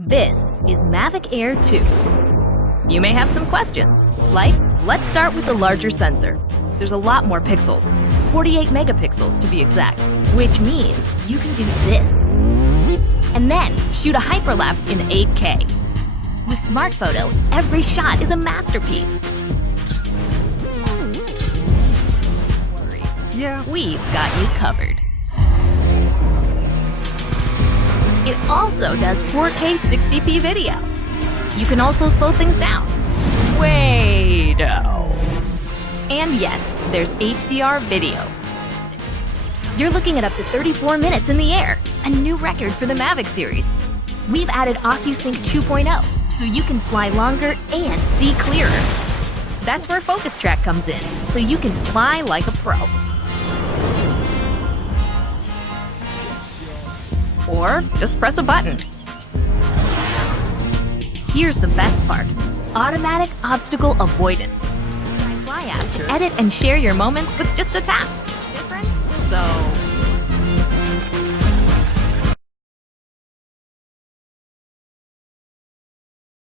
This is Mavic Air 2. You may have some questions, like, let's start with the larger sensor. There's a lot more pixels, 48 megapixels to be exact, which means you can do this. And then shoot a hyperlapse in 8K. With Smart Photo, every shot is a masterpiece. Don't worry. Yeah. We've got you covered. It also does 4K 60p video. You can also slow things down. Way-do. And yes, there's HDR video. You're looking at up to 34 minutes in the air, a new record for the Mavic series. We've added OcuSync 2.0, so you can fly longer and see clearer. That's where ActiveTrack comes in, so you can fly like a pro. Or just press a button. Here's the best part, automatic obstacle avoidance. Fly app to edit and share your moments with just a tap. Different? So